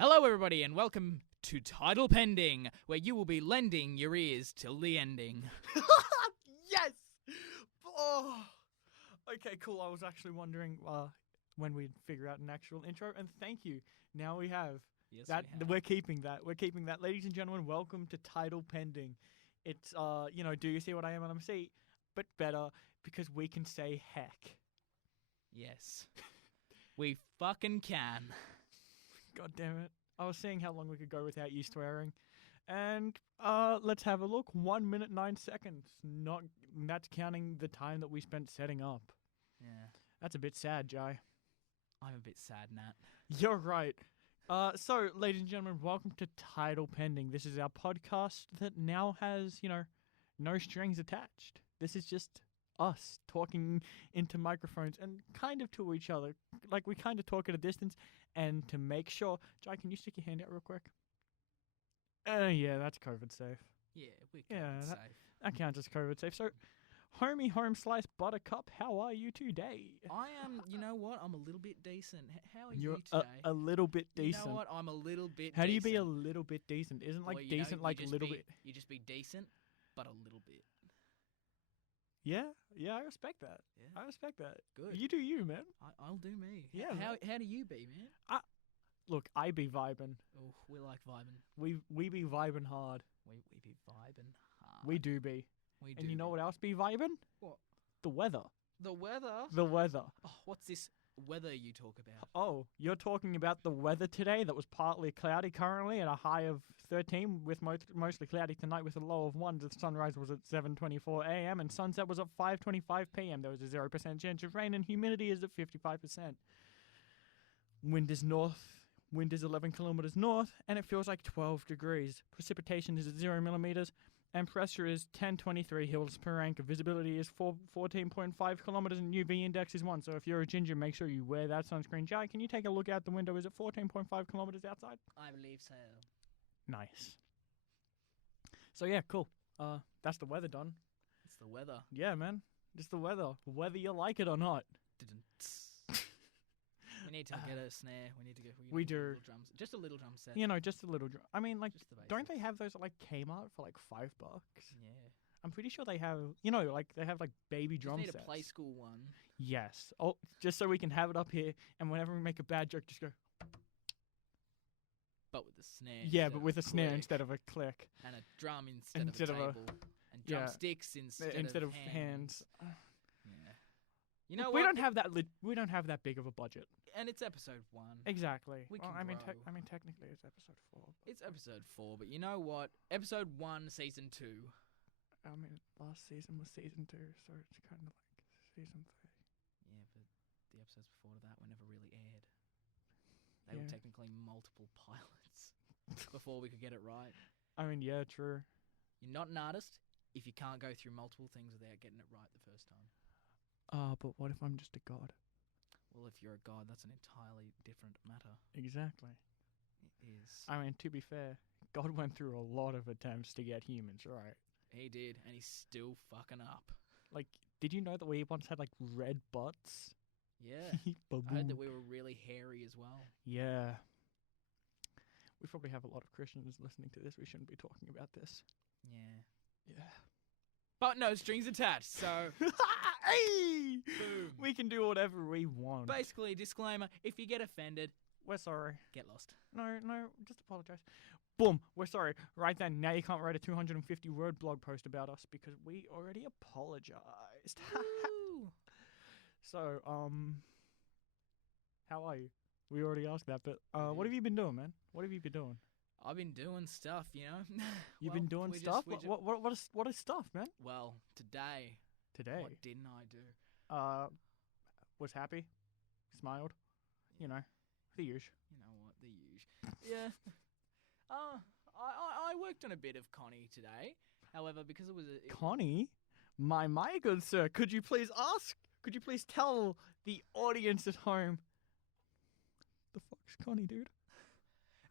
Hello, everybody, and welcome to Title Pending, where you will be lending your ears till the ending. Yes! Oh. Okay, cool. I was actually wondering when we'd figure out an actual intro, and thank you. Now we have. Yes, that. we have. We're keeping that. We're keeping that. Ladies and gentlemen, welcome to Title Pending. It's, do you see what I am on MC? But better, because we can say heck. Yes. We fucking can. God damn it. I was seeing how long we could go without you swearing. And let's have a look. 1 minute 9 seconds. That's counting the time that we spent setting up. Yeah. That's a bit sad, Jai. I'm a bit sad, Nat. You're right. So, ladies and gentlemen, welcome to Title Pending. This is our podcast that now has, no strings attached. This is just us talking into microphones and kind of to each other. Like, we kind of talk at a distance. And to make sure... Jai, can you stick your hand out real quick? Yeah, that's COVID safe. Yeah, we're safe. That counts as COVID safe. So, homie home slice buttercup, how are you today? I am, you know what? I'm a little bit decent. How are You're you today? a little bit decent. You know what? I'm a little bit How decent. do you be a little bit decent? Isn't like Well, decent like a little bit? You just be decent, but a little bit. Yeah, I respect that. Yeah. I respect that. Good. You do you, man. I'll do me. Yeah, How do you be, man? Look, I be vibing. Oh, we like vibing. We be vibing hard. We be vibing hard. We do be. We do. And you know what else be vibing? What? The weather. The weather? The weather. Oh, what's this weather you talk about? Oh, you're talking about the weather today that was partly cloudy currently at a high of 13 with mostly cloudy tonight with a low of 1. The sunrise was at 7:24 a.m. and sunset was at 5:25 p.m. There was a 0% chance of rain and humidity is at 55%. Wind is north. Wind is 11 kilometers north and it feels like 12 degrees. Precipitation is at 0 millimeters and pressure is 1023 hills per anchor. Visibility is 14.5 kilometers and UV index is 1. So if you're a ginger, make sure you wear that sunscreen. Jai, can you take a look out the window? Is it 14.5 kilometers outside? I believe so. Nice. So yeah, cool. That's the weather done. It's the weather. Yeah, man. Just the weather. Whether you like it or not. We need to get a snare. We do. Little drums. Just a little drum set. Just a little I mean, like, Just the don't they basics. have those at, like, Kmart for, like, $5? Yeah. I'm pretty sure they have, they have, like, baby drum Just need sets. a play school one. Yes. Oh, just so we can have it up here, and whenever we make a bad joke, just go, But with a snare. yeah, but with a snare click. instead of a click. And a drum instead of a table. And drumsticks instead of hands. Yeah. You know we what? don't have that. We don't have that big of a budget. And it's episode 1. Exactly. We well, can I mean, grow. technically it's episode 4. It's episode 4, but you know what? Episode 1, season 2. I mean, last season was season 2, so it's kind of like season 3. Yeah, but the episodes before that were never really aired. They were Yeah. technically multiple pilots before we could get it right. I mean, yeah, true. You're not an artist if you can't go through multiple things without getting it right the first time. But what if I'm just a god? Well, if you're a god, that's an entirely different matter. Exactly. It is. I mean, to be fair, God went through a lot of attempts to get humans right. He did, and he's still fucking up. Like, did you know that we once had, like, red butts? Yeah. I heard that we were really hairy as well. Yeah. We probably have a lot of Christians listening to this. We shouldn't be talking about this. Yeah. Yeah. But no strings attached, so Hey! boom. We can do whatever we want. Basically, disclaimer, if you get offended, We're sorry. get lost. No, just apologize. Boom, we're sorry. Right then, now you can't write a 250-word blog post about us because we already apologized. Woo! So, how are you? We already asked that, but what did. have you been doing, man? What have you been doing? I've been doing stuff, you know. You've been doing stuff? What is stuff, man? Well, today, Today, what didn't I do? was happy, smiled, the usual. You know what, the usual. Yeah. I worked on a bit of Connie today. However, because it was Connie, my good sir, could you please tell the audience at home, the fuck's Connie, dude?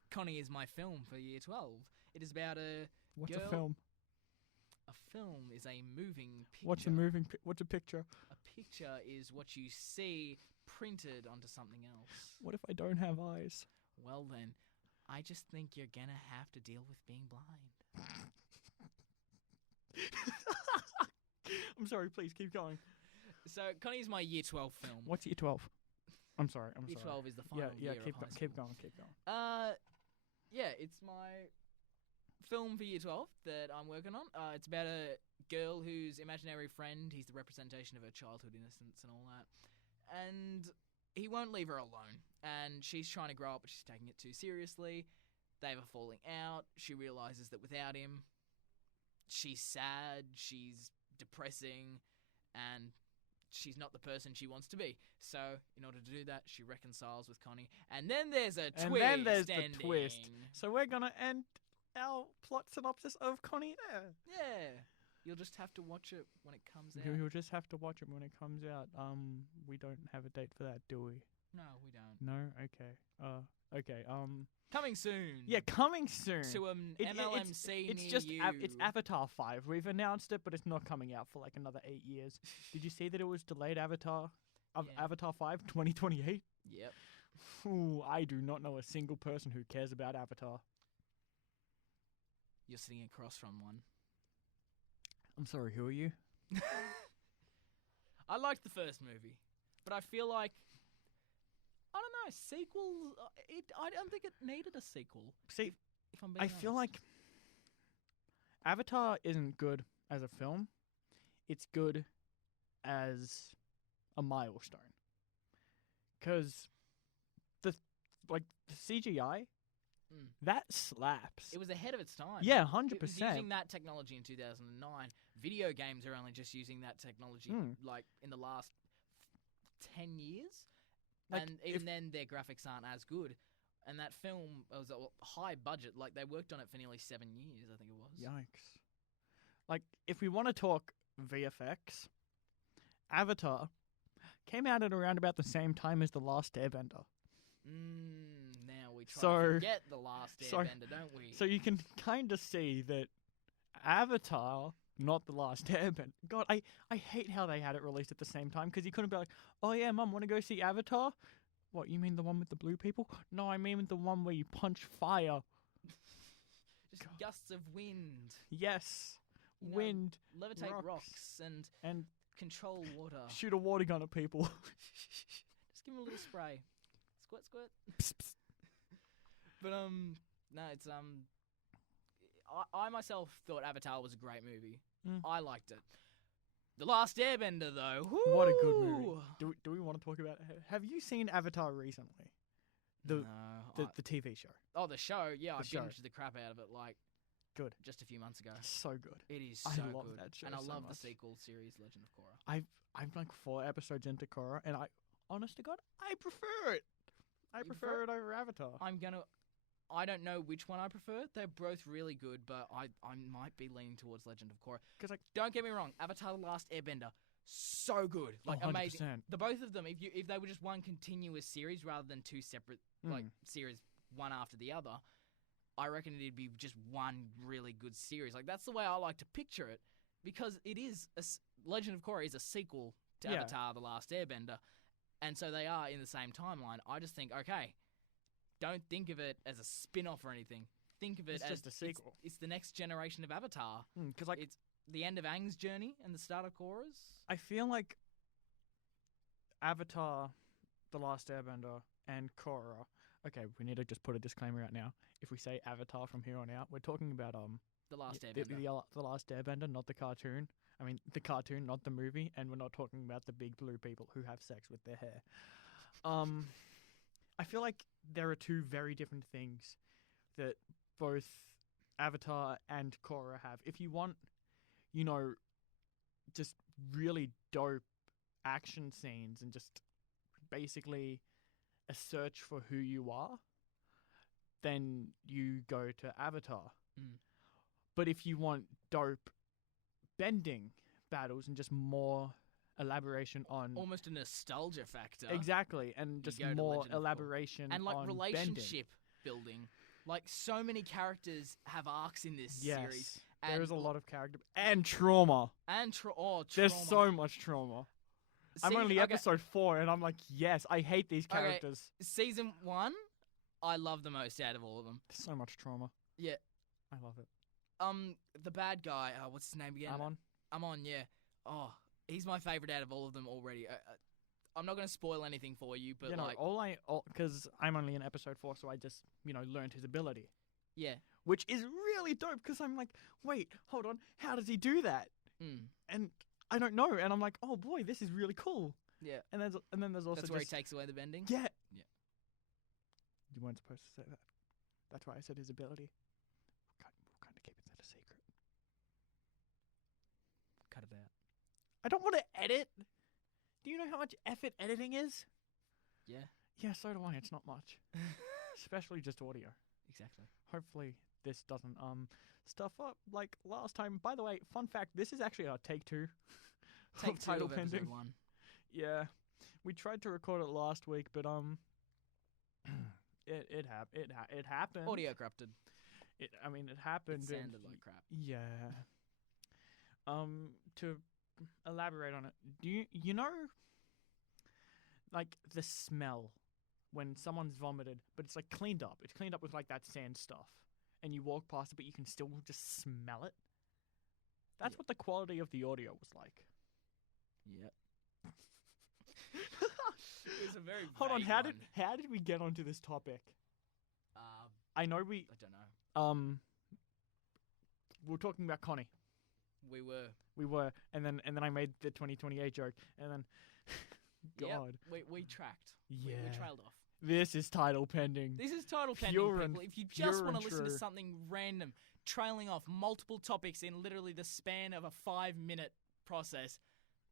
Connie is my film for year 12. It is about a What's girl. a film? A film is a moving picture. What's a picture? A picture is what you see printed onto something else. What if I don't have eyes? Well then, I just think you're gonna have to deal with being blind. I'm sorry, please keep going. So Connie's my year 12 film. What's year 12? I'm sorry. Year 12 is the final year of high school. Keep going. Yeah, it's my film for year 12 that I'm working on. It's about a girl whose imaginary friend, he's the representation of her childhood innocence and all that. And he won't leave her alone. And she's trying to grow up, but she's taking it too seriously. They have a falling out. She realizes that without him, she's sad, she's depressing, and she's not the person she wants to be. So, in order to do that, she reconciles with Connie. And then there's a twist. And then there's the ending. twist. So we're going to end our plot synopsis of Connie there. Yeah. You'll just have to watch it when it comes out. You'll just have to watch it when it comes out. We don't have a date for that, do we? No, we don't. No? Okay. Okay. Coming soon. Yeah, coming soon. To MLMC it's near just you. It's Avatar 5. We've announced it, but it's not coming out for like another 8 years. Did you see that it was delayed Avatar 5 2028? Yep. Ooh, I do not know a single person who cares about Avatar. You're sitting across from one. I'm sorry, who are you? I liked the first movie, but I feel like, I don't know, sequels, I don't think it needed a sequel. See, if I'm being I feel honest. like Avatar isn't good as a film. It's good as a milestone. Because the CGI, that slaps. It was ahead of its time. Yeah, 100%. It was using that technology in 2009. Video games are only just using that technology like in the last 10 years. Like, and even then, their graphics aren't as good. And that film was a high budget. Like, they worked on it for nearly 7 years, I think it was. Yikes. Like, if we want to talk VFX, Avatar came out at around about the same time as The Last Airbender. Now we try to forget The Last Airbender, don't we? So you can kind of see that Avatar, not The Last Airbender. God, I hate how they had it released at the same time, because you couldn't be like, oh yeah, Mum, want to go see Avatar? What, you mean the one with the blue people? No, I mean the one where you punch fire. Just gusts of wind. Yes. You know, wind. Levitate rocks and control water. Shoot a water gun at people. Just give them a little spray. Squirt, squirt. Psst, psst. But no, it's I myself thought Avatar was a great movie. I liked it. The Last Airbender, though. Whoo! What a good movie. Do we want to talk about it? Have you seen Avatar recently? The TV show. Oh, the show. Yeah, I show. binged the crap out of it. Like, good. Just a few months ago. So good. It is I so love good. that show and I so love much. the sequel series, Legend of Korra. I'm like 4 episodes into Korra, and honest to God, I prefer it. I prefer it over Avatar. I don't know which one I prefer. They're both really good, but I might be leaning towards Legend of Korra. Because, like, don't get me wrong, Avatar: The Last Airbender, so good, like, amazing. The both of them, if they were just one continuous series rather than two separate like series, one after the other, I reckon it'd be just one really good series. Like, that's the way I like to picture it, because it is Legend of Korra is a sequel to Avatar: The Last Airbender, and so they are in the same timeline. I just think, okay. Don't think of it as a spin-off or anything. Think of it as just a sequel. It's the next generation of Avatar. Because like it's the end of Aang's journey and the start of Korra's. I feel like Avatar, The Last Airbender, and Korra. Okay, we need to just put a disclaimer out now. If we say Avatar from here on out, we're talking about The Last Airbender. The Last Airbender, not the cartoon. I mean, the cartoon, not the movie, and we're not talking about the big blue people who have sex with their hair. I feel like there are two very different things that both Avatar and Korra have. If you want, just really dope action scenes and just basically a search for who you are, then you go to Avatar. But if you want dope bending battles and just more elaboration on almost a nostalgia factor. Exactly, and just more elaboration and like on relationship building. Like, so many characters have arcs in this series. There is a lot of character and trauma. Trauma. There's so much trauma. I'm only episode 4, and I'm like, yes, I hate these characters. Season 1, I love the most out of all of them. So much trauma. Yeah. I love it. The bad guy, what's his name again? Amon, yeah. Oh, he's my favourite out of all of them already. I'm not going to spoil anything for you, but because I'm only in episode 4, so I just, learned his ability. Yeah. Which is really dope, because I'm like, wait, hold on, how does he do that? And I don't know, and I'm like, oh boy, this is really cool. Yeah. And then there's also That's where he takes away the bending? Yeah. Yeah. You weren't supposed to say that. That's why I said his ability. We're kind of keeping that a secret. Cut it out. I don't want to edit. Do you know how much effort editing is? Yeah. Yeah, so do I. It's not much. Especially just audio. Exactly. Hopefully this doesn't stuff up like last time. By the way, fun fact, this is actually our take 2. Take 2 title of pending. episode 1. Yeah. We tried to record it last week, but it happened. Audio corrupted. It happened. It sounded like crap. Yeah. To elaborate on it, do you know, like, the smell when someone's vomited, but it's like cleaned up. It's cleaned up with like that sand stuff, and you walk past it, but you can still just smell it. That's what the quality of the audio was like. Yep. It was a very Hold on. vague How one. did we get onto this topic? I I know don't know. We were talking about Connie. We We were, and then I made the 2028 joke, and then God. Yep, we tracked. Yeah. We trailed off. This is title pending. This is title pending, Pure people. and- If you just want to and listen to true. something random, trailing off multiple topics in literally the span of a 5-minute process,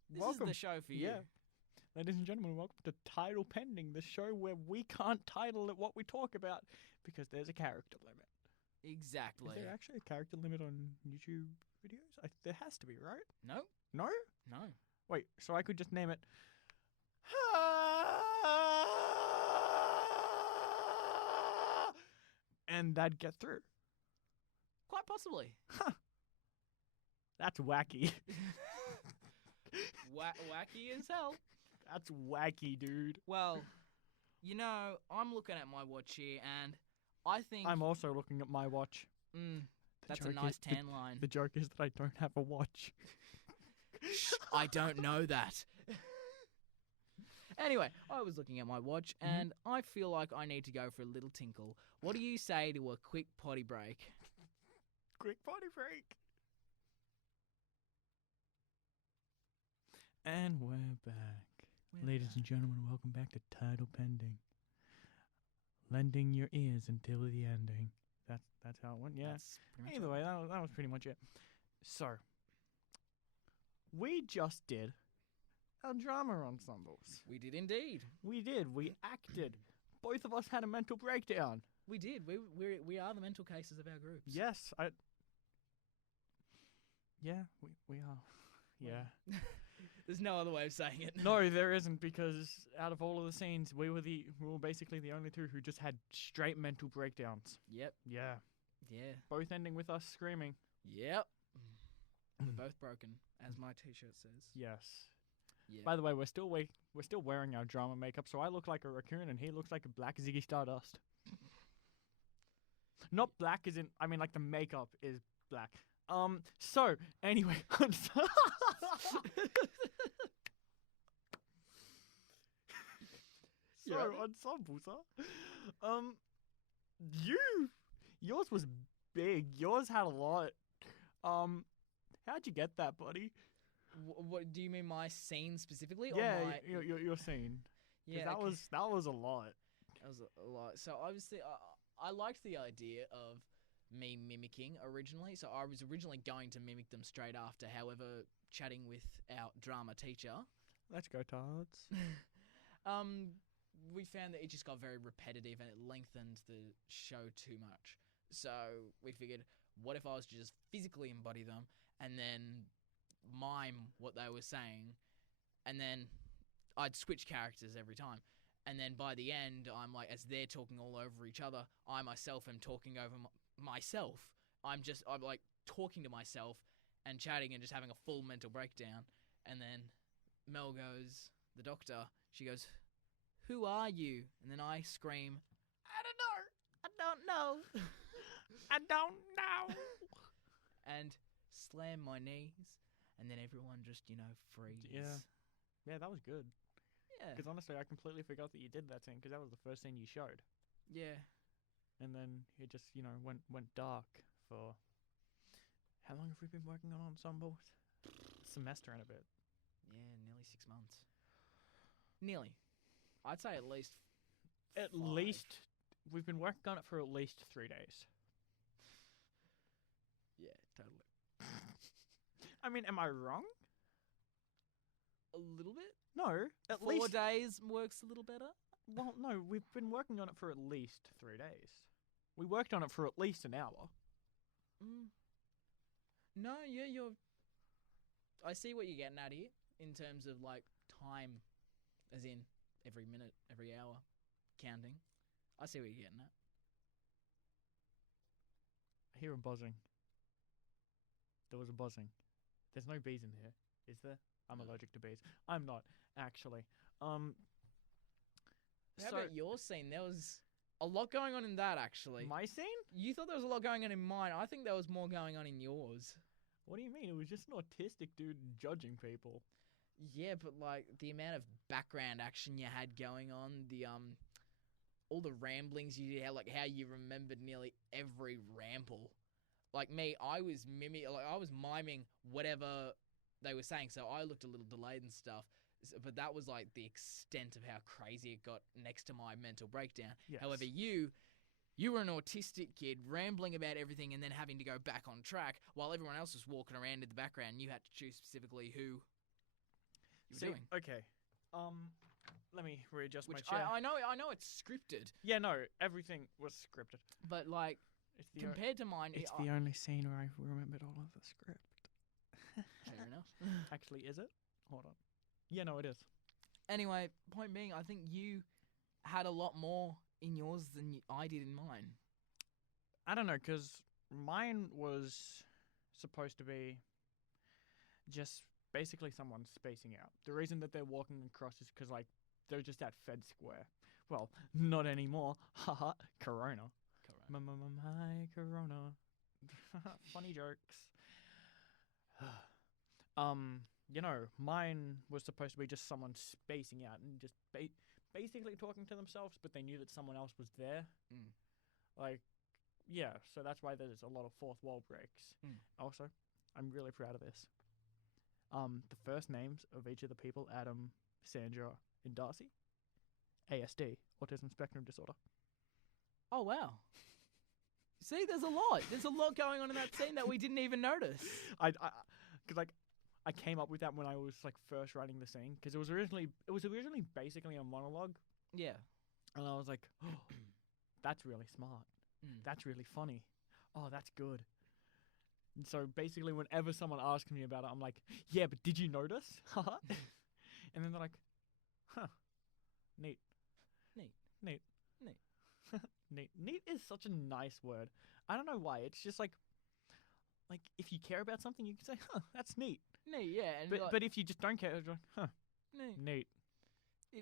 this Welcome. is the show for you. Yeah. Ladies and gentlemen, welcome to Title Pending, the show where we can't title it what we talk about because there's a character limit. Exactly. Is there actually a character limit on YouTube videos? There has to be, right? No? No? No. Wait, so I could just name it... and that'd get through. Quite possibly. That's wacky. Wacky as hell. That's wacky, dude. Well, I'm looking at my watch here, and I think... I'm also looking at my watch. That's a joke nice is- tan line. The joke is that I don't have a watch. I don't know that. Anyway, I was looking at my watch, and I feel like I need to go for a little tinkle. What do you say to a quick potty break? Quick potty break. And we're back. Ladies and gentlemen, welcome back to Title Pending. Lending your ears until the ending. That's how it went, yeah. That's pretty much Either way, that was pretty much it. So, we just did our drama ensembles. We did indeed. We did. We acted. Both of us had a mental breakdown. We did. We are the mental cases of our groups. Yes, Yeah, we are. Yeah. There's no other way of saying it. No, there isn't, because out of all of the scenes, we were basically the only two who just had straight mental breakdowns. Yep. Yeah. Yeah. Both ending with us screaming. Yep. We're both broken, as my t-shirt says. Yes. Yeah. By the way, we're still wearing our drama makeup, so I look like a raccoon and he looks like a black Ziggy Stardust. Not black as in, like the makeup is black. So, anyway. So, ensembles, huh? Yours was big. Yours had a lot. How'd you get that, buddy? What do you mean, my scene specifically? Yeah, or my... your scene. Yeah, that was a lot. That was a lot. So obviously, I liked the idea of me mimicking originally. So I was originally going to mimic them straight after. However, chatting with our drama teacher, let's go, Tards. We found that it just got very repetitive and it lengthened the show too much. So we figured, what if I was to just physically embody them and then mime what they were saying, and then I'd switch characters every time. And then by the end, I'm like, as they're talking all over each other, I myself am talking over myself. I'm like talking to myself and chatting and just having a full mental breakdown. And then Mel goes, the doctor, she goes, "Who are you?" And then I scream, "I don't know." know. I don't know. And slam my knees, and then everyone just, freeze. Yeah. Yeah, that was good. Yeah. Because honestly, I completely forgot that you did that scene, because that was the first scene you showed. Yeah. And then it just, went dark for... How long have we been working on ensembles? Semester and a bit. Yeah, nearly 6 months. Nearly. I'd say at least At 5. least... We've been working on it for at least 3 days. Yeah, totally. I mean, am I wrong? A little bit? No. At 4 least... days works a little better. Well, no, we've been working on it for at least 3 days. We worked on it for at least an hour. No, yeah, I see what you're getting at here in terms of, like, time, as in every minute, every hour, counting. I see what you're getting at. I hear a buzzing. There was a buzzing. There's no bees in here, is there? I'm allergic to bees. I'm not, actually. How about your scene? There was a lot going on in that, actually. My scene? You thought there was a lot going on in mine. I think there was more going on in yours. What do you mean? It was just an autistic dude judging people. Yeah, but, like, the amount of background action you had going on, all the ramblings you did, how you remembered nearly every ramble. Like me, I was miming whatever they were saying, so I looked a little delayed and stuff. But that was like the extent of how crazy it got next to my mental breakdown. Yes. However, you were an autistic kid rambling about everything and then having to go back on track while everyone else was walking around in the background. You had to choose specifically who you were doing. Okay. Let me readjust my chair. I know it's scripted. Yeah, no, everything was scripted. But, like, compared to mine... It's the only scene where I remembered all of the script. Fair enough. Actually, is it? Hold on. Yeah, no, it is. Anyway, point being, I think you had a lot more in yours than I did in mine. I don't know, because mine was supposed to be just basically someone spacing out. The reason that they're walking across is because, like, they're just at Fed Square. Well, not anymore. Haha, Corona. My Corona. Funny jokes. Mine was supposed to be just someone spacing out and just basically talking to themselves, but they knew that someone else was there. Like, yeah, so that's why there's a lot of fourth wall breaks. Also, I'm really proud of this. The first names of each of the people, Adam, Sandra, and Darcy, ASD, Autism Spectrum Disorder. Oh, wow. See, there's a lot. There's a lot going on in that scene that we didn't even notice. I came up with that when I was like first writing the scene, because it was originally basically a monologue. Yeah. And I was like, oh, that's really smart. That's really funny. Oh, that's good. And so basically, whenever someone asks me about it, I'm like, yeah, but did you notice? And then they're like, huh, neat. Neat. Neat is such a nice word. I don't know why. It's just like if you care about something, you can say, huh, that's neat. Neat, yeah. And but if you just don't care, it's like, huh, neat.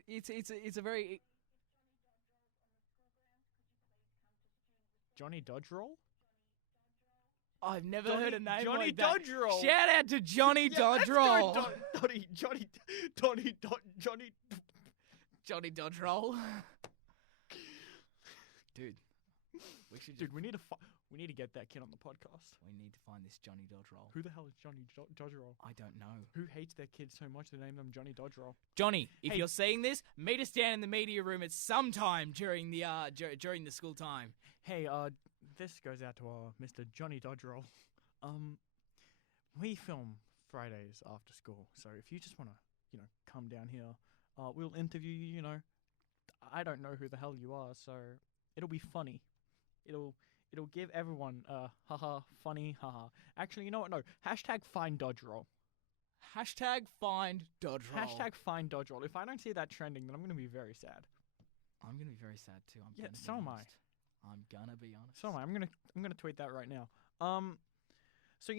It's a very... Johnny Dodgerol? I've never heard a name Johnny like that. Dodgerol. Shout out to Johnny Dodgerol. Johnny Dodgerol. Dude, we need to get that kid on the podcast. We need to find this Johnny Dodgerol. Who the hell is Johnny Dodgerol? I don't know. Who hates their kids so much they name them Johnny Dodgerol? Johnny, if you're seeing this, meet us down in the media room at some time during the during the school time. Hey, this goes out to Mr. Johnny Dodgerol. We film Fridays after school, so if you just want to, come down here, we'll interview you. I don't know who the hell you are, so it'll be funny. It'll give everyone haha funny haha. Actually, you know what? No. #find Dodgerol. #find Dodgerol. #find Dodgerol. If I don't see that trending, then I'm gonna be very sad. I'm gonna be very sad too. So am I. I'm gonna be honest. So am I. I'm gonna tweet that right now. So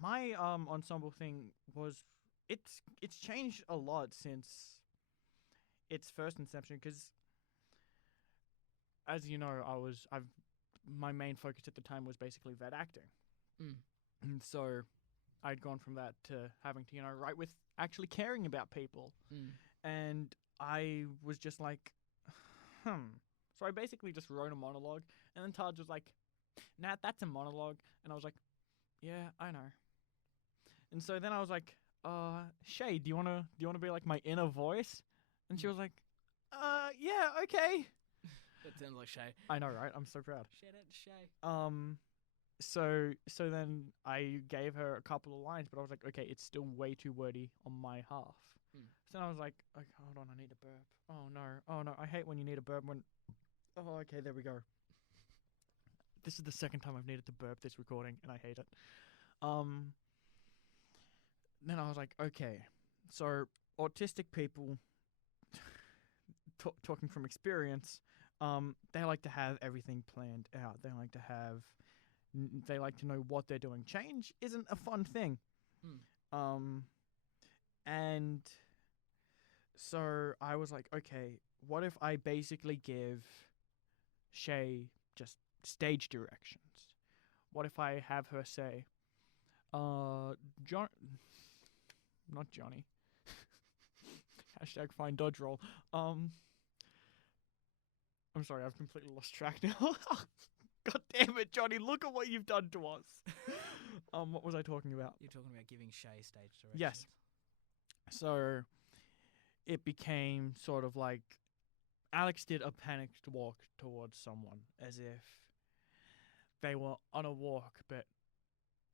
my ensemble thing was it's changed a lot since its first inception, because as you know, my main focus at the time was basically vet acting. Mm. And so I'd gone from that to having to, write with actually caring about people. Mm. And I was just like, So I basically just wrote a monologue, and then Taj was like, "Nah, that's a monologue." And I was like, "Yeah, I know." And so then I was like, Shay, do you wanna be like my inner voice? And she was like, yeah, okay. That sounds like Shay. I know, right? I'm so proud. Shout out to Shay. So then I gave her a couple of lines, but I was like, okay, it's still way too wordy on my half. So then I was like, okay, hold on, I need a burp. Oh no, I hate when you need a burp when... Oh, okay, there we go. This is the second time I've needed to burp this recording, and I hate it. Then I was like, okay, so autistic people, talking from experience, they like to have everything planned out. They like to know what they're doing. Change isn't a fun thing. And so I was like, okay, what if I basically give Shay just stage directions? What if I have her say, not Johnny. Hashtag find dodge roll. I'm sorry, I've completely lost track now. God damn it, Johnny, look at what you've done to us. What was I talking about? You're talking about giving Shay stage directions. Yes. So it became sort of like Alex did a panicked walk towards someone as if they were on a walk,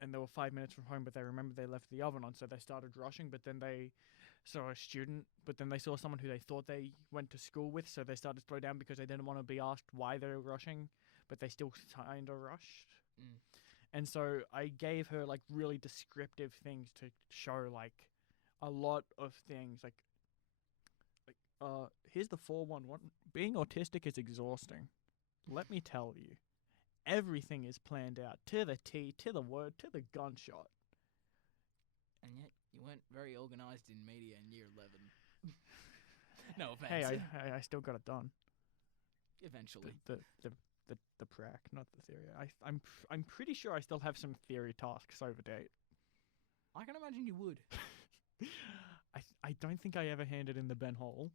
and they were 5 minutes from home, but they remembered they left the oven on, so they started rushing, but then they saw a student, but then they saw someone who they thought they went to school with, so they started to slow down because they didn't want to be asked why they were rushing, but they still kind of rushed. And so I gave her like really descriptive things to show like a lot of things, like here's the 411. Being autistic is exhausting. Let me tell you. Everything is planned out to the T, to the word, to the gunshot. And yet you weren't very organised in media in year 11. No offense. Hey, I still got it done. Eventually. The prac, not the theory. I'm pretty sure I still have some theory tasks over date. I can imagine you would. I don't think I ever handed in the Ben Hall.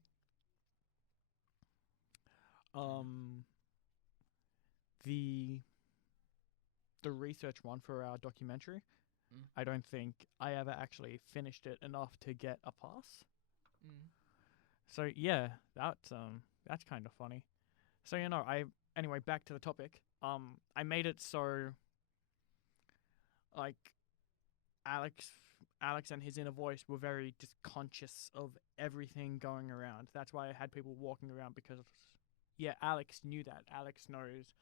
The research one for our documentary, I don't think I ever actually finished it enough to get a pass. So yeah, that's kind of funny. So anyway, back to the topic. I made it so like Alex and his inner voice were very just conscious of everything going around. That's why I had people walking around, because Alex knew that. Alex knows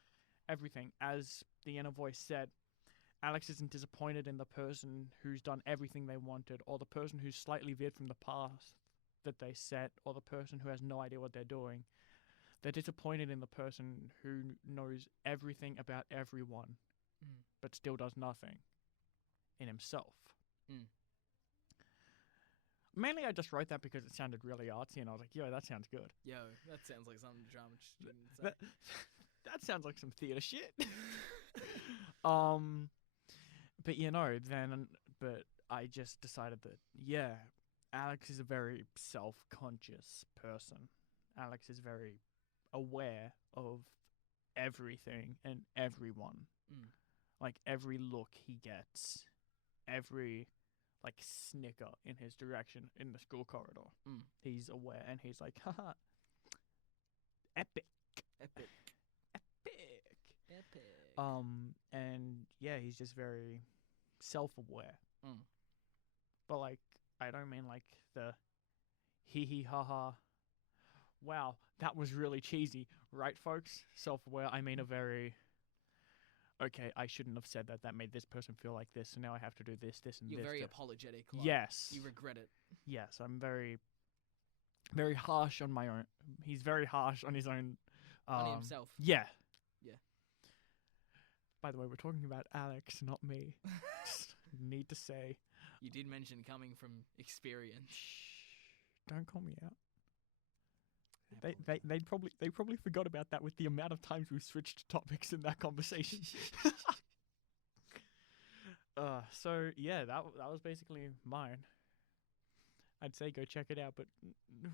everything. As the inner voice said, Alex isn't disappointed in the person who's done everything they wanted, or the person who's slightly veered from the path that they set, or the person who has no idea what they're doing. They're disappointed in the person who knows everything about everyone, but still does nothing in himself. Mainly I just wrote that because it sounded really artsy, and I was like, yo, that sounds good. Yo, that sounds like something a drama student would say. That sounds like some theatre shit. But I just decided that, Alex is a very self-conscious person. Alex is very aware of everything and everyone. Like, every look he gets, every, like, snicker in his direction in the school corridor. He's aware, and he's like, haha, epic. And he's just very self-aware. But like, I don't mean like the hee hee ha ha. Wow, that was really cheesy, right, folks? Self-aware. I mean a very, okay, I shouldn't have said that. That made this person feel like this, so now I have to do this, and You're this. You're very apologetic. Like, yes. You regret it. Yes, I'm very, very harsh on my own. He's very harsh on his own. On himself. Yeah. Yeah. By the way, we're talking about Alex, not me. Just need to say. You did mention coming from experience. Shh. Don't call me out. They probably forgot about that with the amount of times we switched topics in that conversation. So yeah, that was basically mine. I'd say go check it out, but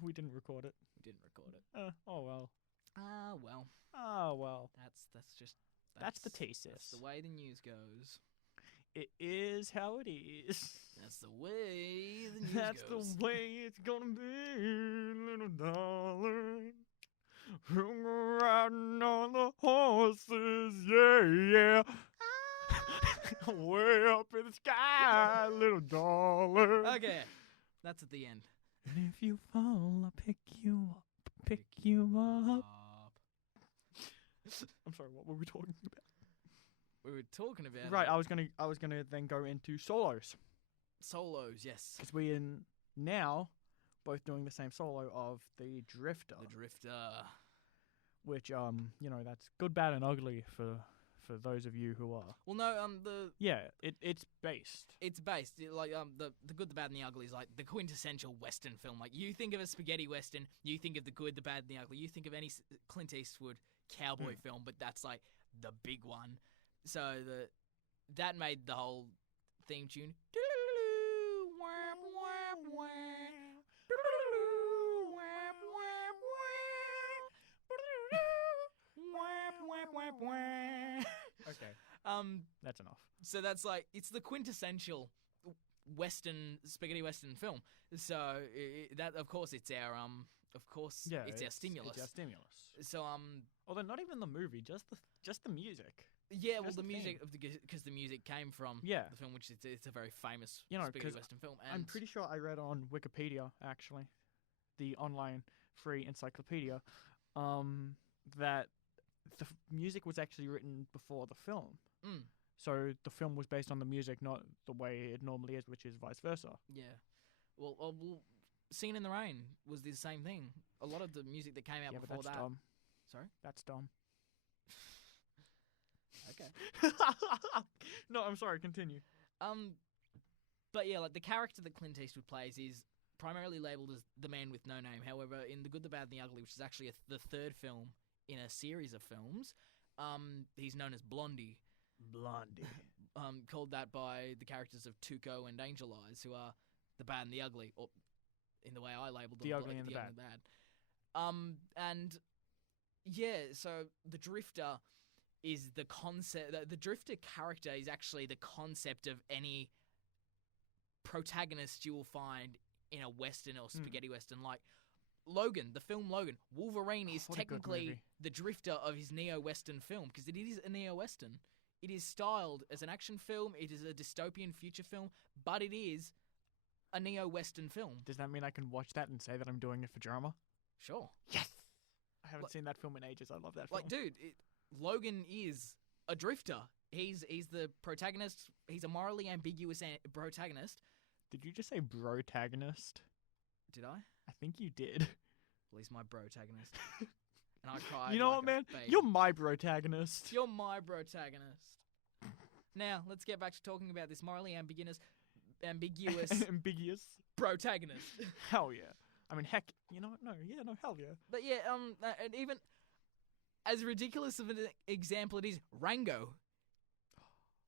we didn't record it. We didn't record it. Oh well. Ah well. Oh well. That's the thesis. That's the way the news goes. It is how it is. That's the way the news That's goes. the way it's gonna be, little darling. Riding on the horses, yeah. Way up in the sky, little darling. Okay, that's at the end. And if you fall, I'll pick you up. Pick you up. I'm sorry, what were we talking about? We were talking about Right, I was gonna then go into solos. Solos, yes. Because we are now both doing the same solo of the Drifter. The Drifter. Which, that's good, bad, and ugly for those of you who are. Well, no, it's based. It's based like the good, the bad, and the ugly is like the quintessential Western film. Like you think of a spaghetti Western, you think of the good, the bad, and the ugly. You think of any Clint Eastwood cowboy film, but that's like the big one. So that made the whole theme tune. Okay. That's enough. So that's like it's the quintessential Western spaghetti Western film. So that of course it's our it's our stimulus. It's our stimulus. So although not even the movie, just the music. Yeah, well, Just the the music because the music came from the film, which it's a very famous because Western film. And I'm pretty sure I read on Wikipedia, actually, the online free encyclopedia, that the music was actually written before the film. So the film was based on the music, not the way it normally is, which is vice versa. Yeah. Well, Singing in the Rain was the same thing. A lot of the music that came out before but that's that. dumb. Sorry? That's dumb. Okay. No, I'm sorry, continue. But yeah, like the character that Clint Eastwood plays is primarily labelled as the man with no name. However, in The Good, the Bad, and the Ugly, which is actually the third film in a series of films, he's known as Blondie. Called that by the characters of Tuco and Angel Eyes, who are the bad and the ugly, or in the way I labelled them, the ugly and the bad. And yeah, so the Drifter is the concept. The Drifter character is actually the concept of any protagonist you will find in a Western or spaghetti Western, like Logan, the film Logan. Wolverine is technically the Drifter of his neo-Western film, because it is a neo-Western. It is styled as an action film, it is a dystopian future film, but it is a neo-Western film. Does that mean I can watch that and say that I'm doing it for drama? Sure. Yes! I haven't seen that film in ages. I love that film. Like, dude, Logan is a drifter. He's the protagonist. He's a morally ambiguous protagonist. Did you just say protagonist? Did I? I think you did. Well, he's my protagonist. And I cried. You know like what, man? Baby. You're my protagonist. You're my protagonist. Now, let's get back to talking about this morally ambiguous ambiguous protagonist. Hell yeah. I mean, heck, you know what? No, hell yeah. But yeah, and even as ridiculous of an example it is, Rango.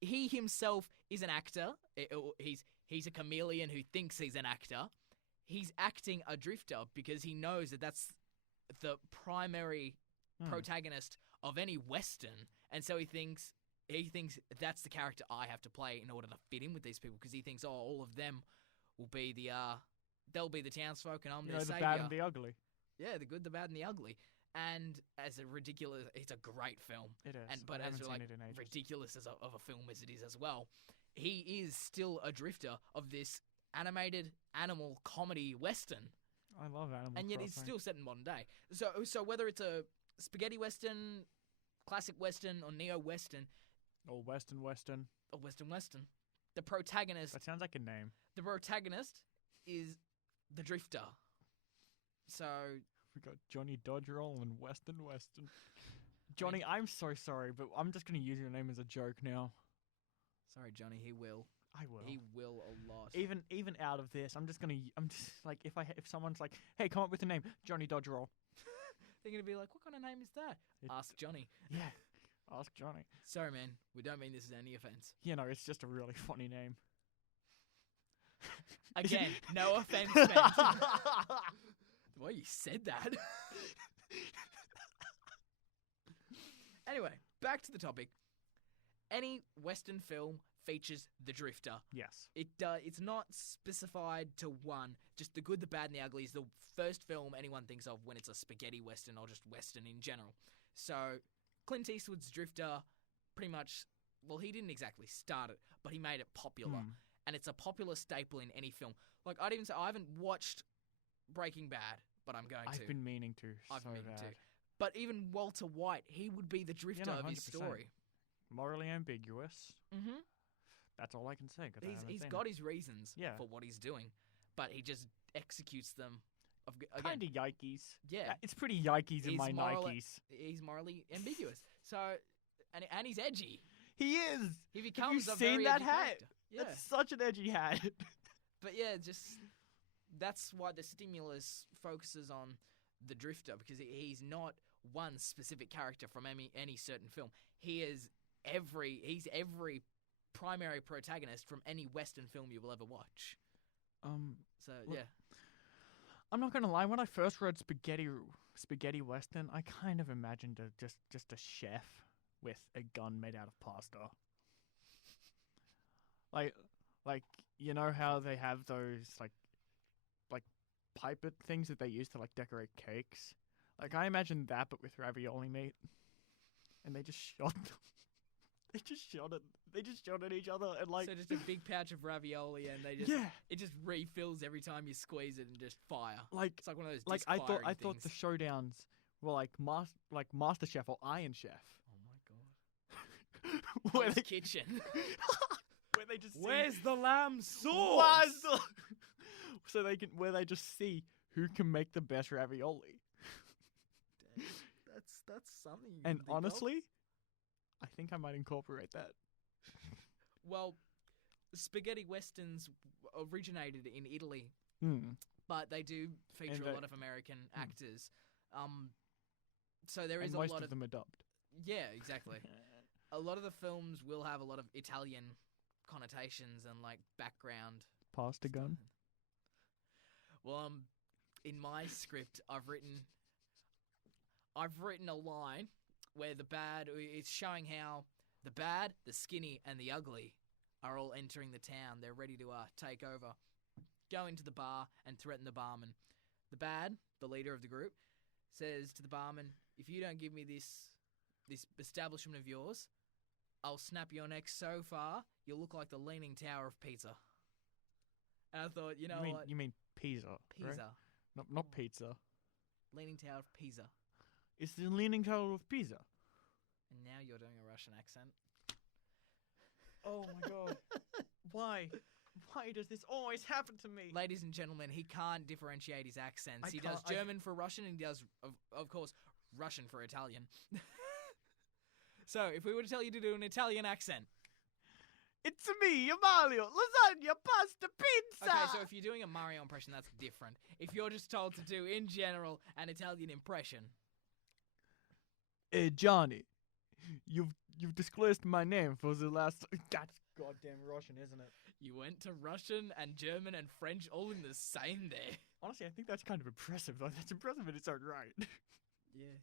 He himself is an actor. He's a chameleon who thinks he's an actor. He's acting a drifter because he knows that that's the primary protagonist of any Western, and so he thinks that's the character I have to play in order to fit in with these people, because he thinks, oh, all of them will be they'll be the townsfolk, and I'm their savior. The bad and the ugly. Yeah, the good, the bad, and the ugly. And as a ridiculous, it's a great film. It is. But as ridiculous of a film as it is as well, he is still a drifter of this animated animal comedy Western. I love Animal And yet Crossing. it's still set in modern day. So whether it's a spaghetti Western, classic Western, or neo-Western, or Western, or Western, the protagonist. That sounds like a name. The protagonist is the drifter. So we got Johnny Dodgerall and Western. Johnny, I'm so sorry, but I'm just going to use your name as a joke now. Sorry, Johnny. He will. I will. He will a lot. Even out of this, I'm just like, if someone's like, hey, come up with a name, Johnny Dodgerall. They're going to be like, what kind of name is that? Ask Johnny. Yeah, ask Johnny. Sorry, man. We don't mean this as any offense. You know, it's just a really funny name. Again, no offense meant. The way you said that. Anyway, back to the topic. Any Western film features the Drifter. Yes. It's not specified to one. Just The Good, the Bad, and the Ugly is the first film anyone thinks of when it's a spaghetti Western or just Western in general. So, Clint Eastwood's Drifter, pretty much, well, he didn't exactly start it, but he made it popular. And it's a popular staple in any film. Like, I'd even say, I haven't watched Breaking Bad, but I'm going to. I've been meaning to. I've been meaning to. But even Walter White, he would be the Drifter of his story. Morally ambiguous. Mm-hmm. That's all I can say. He's got his reasons for what he's doing, but he just executes them. Kind of yikes. Yeah. It's pretty yikes in my Nikes. He's morally ambiguous. So, and he's edgy. He is. He becomes Have you seen that hat? Yeah. That's such an edgy hat. But yeah, that's why the stimulus focuses on the Drifter, because he's not one specific character from any certain film. He's every primary protagonist from any Western film you will ever watch. So look, yeah. I'm not gonna lie. When I first read spaghetti Western, I kind of imagined just a chef with a gun made out of pasta. Like you know how they have those like pipette things that they use to like decorate cakes. Like I imagined that, but with ravioli meat, and they just shot them. They just shot at each other, and like. So just a big pouch of ravioli, and it just refills every time you squeeze it, and just fire. Like it's like one of those. Like I thought the showdowns were like Master Chef or Iron Chef. Oh my god. Where they kitchen. Where they just where's the lamb sauce? Where they just see who can make the best ravioli. That's something. And honestly, I think I might incorporate that. Well, spaghetti westerns originated in Italy, but they do feature a lot of American actors. So there is a lot of... most of them are dubbed. Yeah, exactly. A lot of the films will have a lot of Italian connotations and like background. Pasta gun. Well, in my script, I've written a line where it's showing how the bad, the skinny, and the ugly are all entering the town. They're ready to take over, go into the bar and threaten the barman. The bad, the leader of the group, says to the barman, "If you don't give me this establishment of yours, I'll snap your neck so far you'll look like the Leaning Tower of Pisa." And I thought, what? You mean Pisa? Pisa. Right? Not pizza. Leaning Tower of Pisa. It's the Leaning Tower of Pisa. And now you're doing a Russian accent. Oh my god. Why? Why does this always happen to me? Ladies and gentlemen, he can't differentiate his accents. He does German for Russian, and he does, of course, Russian for Italian. So, if we were to tell you to do an Italian accent. It's me, Mario. Lasagna, pasta, pizza. Okay, so if you're doing a Mario impression, that's different. If you're just told to do, in general, an Italian impression. Hey, Johnny. You've disclosed my name for the last... That's goddamn Russian, isn't it? You went to Russian and German and French all in the same there. Honestly, I think that's kind of impressive, though. That's impressive in its own right. Yeah.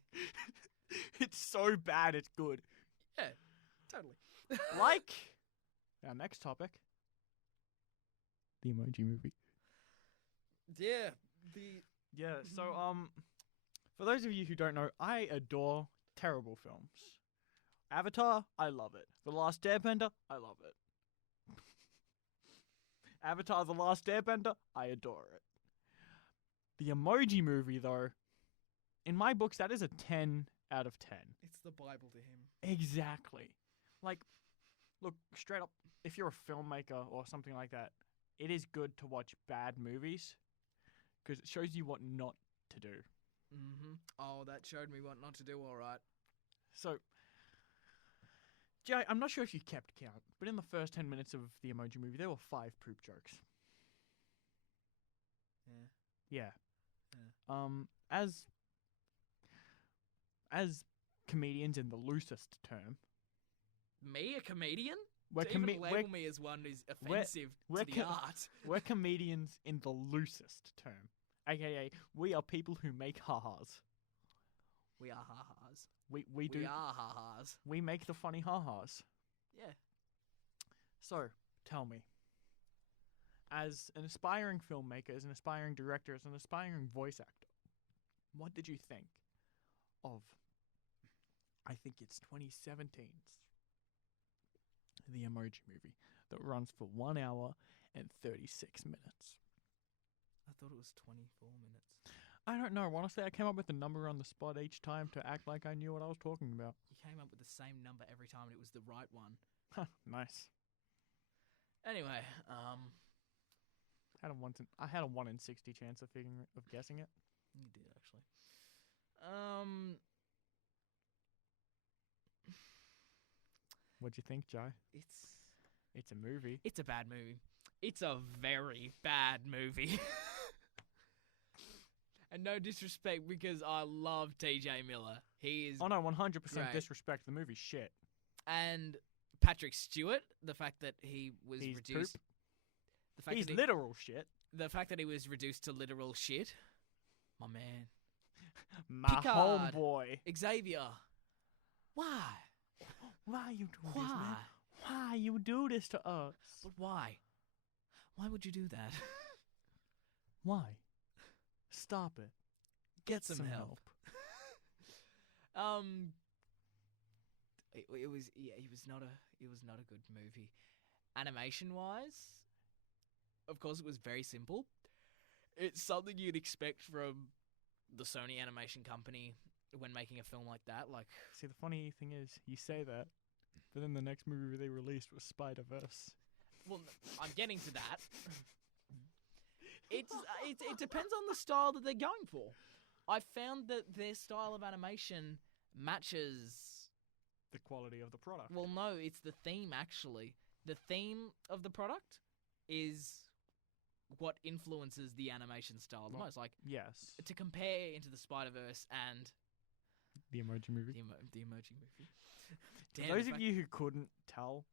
It's so bad, it's good. Yeah, totally. Like our next topic. The Emoji Movie. Yeah. So, for those of you who don't know, I adore terrible films. Avatar, I love it. The Last Airbender, I love it. Avatar: The Last Airbender, I adore it. The Emoji Movie, though, in my books, that is a 10 out of 10. It's the Bible to him. Exactly. Like, look, straight up, if you're a filmmaker or something like that, it is good to watch bad movies because it shows you what not to do. Mm-hmm. Oh, that showed me what not to do, all right. So, Jay, I'm not sure if you kept count, but in the first 10 minutes of the Emoji Movie, there were 5 poop jokes. Yeah. As as comedians in the loosest term. Me, a comedian? We're To even label me as one is offensive to the art. We're comedians in the loosest term. AKA, we are people who make ha-has. We are ha-has. We do. We are ha-has. We make the funny ha-has. Yeah. So, tell me, as an aspiring filmmaker, as an aspiring director, as an aspiring voice actor, what did you think of, I think it's 2017's The Emoji Movie that runs for 1 hour and 36 minutes? I thought it was 24 minutes. I don't know. Honestly, I came up with a number on the spot each time to act like I knew what I was talking about. You came up with the same number every time and it was the right one. Nice. Anyway, I had a 1 in 60 chance of guessing it. You did, actually. What'd you think, Jai? It's a movie. It's a bad movie. It's a very bad movie. And no disrespect, because I love TJ Miller. He is... Oh no, 100% great. disrespect. The movie's shit. And Patrick Stewart, the fact that he was He's reduced... poop. The fact He's that literal shit. The fact that he was reduced to literal shit. My man. My Picard. homeboy. Xavier. Why? Why you do this, Why? man? Why you do this to us? But why? Why would you do that? Why? Stop it. Get some help. It was not a good movie. Animation wise, of course it was very simple. It's something you'd expect from the Sony Animation Company when making a film like that. Like, see, the funny thing is, you say that, but then the next movie they released was Spider-Verse. Well, I'm getting to that. It depends on the style that they're going for. I found that their style of animation matches the quality of the product. Well, no, it's the theme, actually. The theme of the product is what influences the animation style the most. Like, yes. To compare Into the Spider-Verse and the Emoji Movie. The Emoji Movie. For those of you who couldn't tell,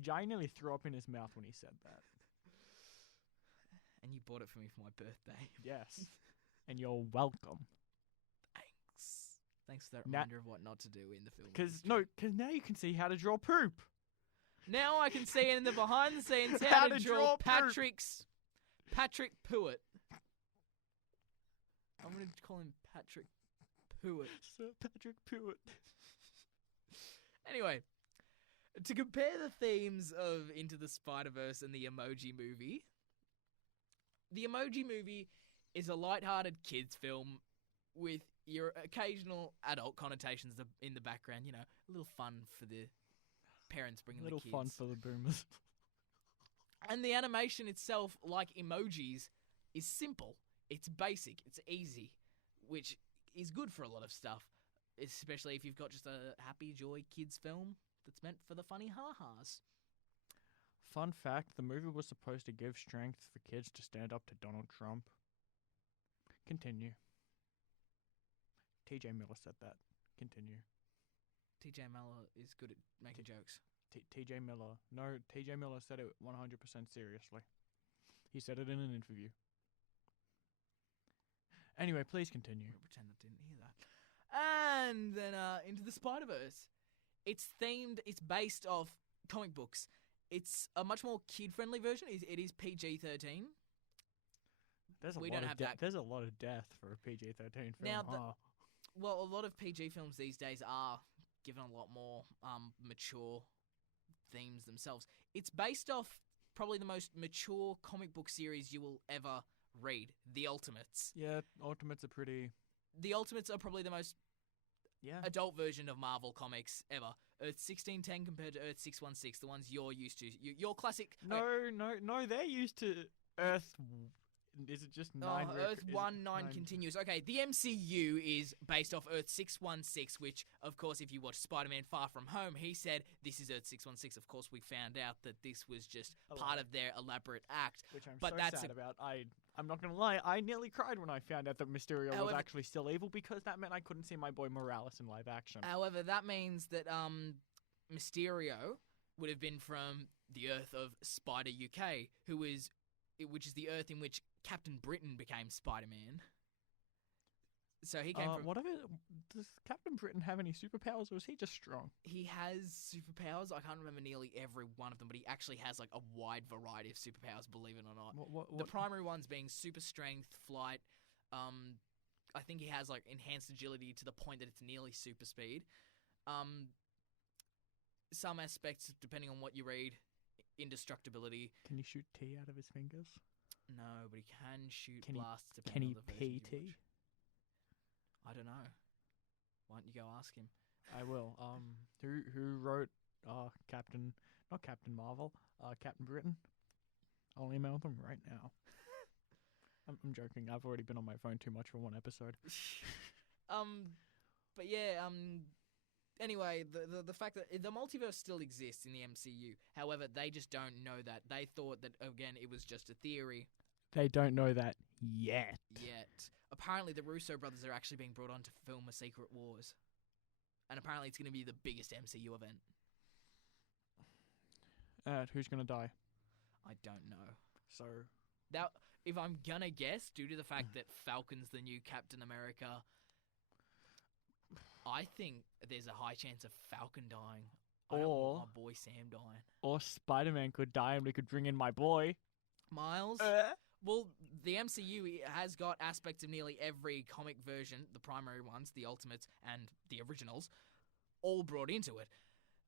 Jai nearly threw up in his mouth when he said that. And you bought it for me for my birthday. Yes. And you're welcome. Thanks for that reminder of what not to do in the film. Because now you can see how to draw poop. Now I can see in the behind the scenes how to draw Patrick Pruitt. I'm going to call him Patrick Pruitt. Sir Patrick Pruitt. Anyway, to compare the themes of Into the Spider-Verse and the Emoji Movie, the Emoji Movie is a light-hearted kids film with your occasional adult connotations in the background. You know, a little fun for the parents bringing the kids. A little fun for the boomers. And the animation itself, like emojis, is simple. It's basic. It's easy, which is good for a lot of stuff, especially if you've got just a happy, joy kids film that's meant for the funny ha-has. Fun fact, the movie was supposed to give strength for kids to stand up to Donald Trump. Continue. TJ Miller said that. Continue. TJ Miller is good at making jokes. TJ Miller. No, TJ Miller said it 100% seriously. He said it in an interview. Anyway, please continue. I'll pretend I didn't hear that. And then Into the Spider-Verse. It's themed, it's based off comic books. It's a much more kid-friendly version. It is PG-13. There's a lot of death for a PG-13 film. Now, well, a lot of PG films these days are given a lot more mature themes themselves. It's based off probably the most mature comic book series you will ever read, The Ultimates. Yeah, Ultimates are pretty... The Ultimates are probably the most adult version of Marvel comics ever. Earth 1610 compared to Earth 616, the ones you're used to. Your classic... No, they're used to Earth... Is it just 9? Earth 1-9 continues. Okay, the MCU is based off Earth 616, which, of course, if you watch Spider-Man Far From Home, he said, this is Earth 616. Of course, we found out that this was just part of their elaborate act. Which I'm sad about. I'm not going to lie, I nearly cried when I found out that Mysterio was actually still evil, because that meant I couldn't see my boy Morales in live action. However, that means that Mysterio would have been from the Earth of Spider UK, which is the Earth in which Captain Britain became Spider-Man. So he came from... Does Captain Britain have any superpowers, or is he just strong? He has superpowers. I can't remember nearly every one of them, but he actually has like a wide variety of superpowers, believe it or not. What? The primary ones being super strength, flight. I think he has like enhanced agility to the point that it's nearly super speed. Some aspects, depending on what you read, indestructibility. Can he shoot tea out of his fingers? No, but he can shoot Can blasts. Can he depending on the version you PT? watch. I don't know. Why don't you go ask him? I will. Who wrote Captain Marvel, Captain Britain? I'll email them right now. I'm joking. I've already been on my phone too much for one episode. But yeah. Anyway, the fact that the multiverse still exists in the MCU. However, they just don't know that. They thought that, again, it was just a theory. They don't know that yet. Apparently, the Russo brothers are actually being brought on to film a Secret Wars. And apparently, it's going to be the biggest MCU event. Who's going to die? I don't know. So... Now, if I'm going to guess, due to the fact that Falcon's the new Captain America... I think there's a high chance of Falcon dying. I don't want my boy Sam dying. Or Spider-Man could die and we could bring in my boy. Miles? Well, the MCU has got aspects of nearly every comic version, the primary ones, the Ultimates, and the originals, all brought into it.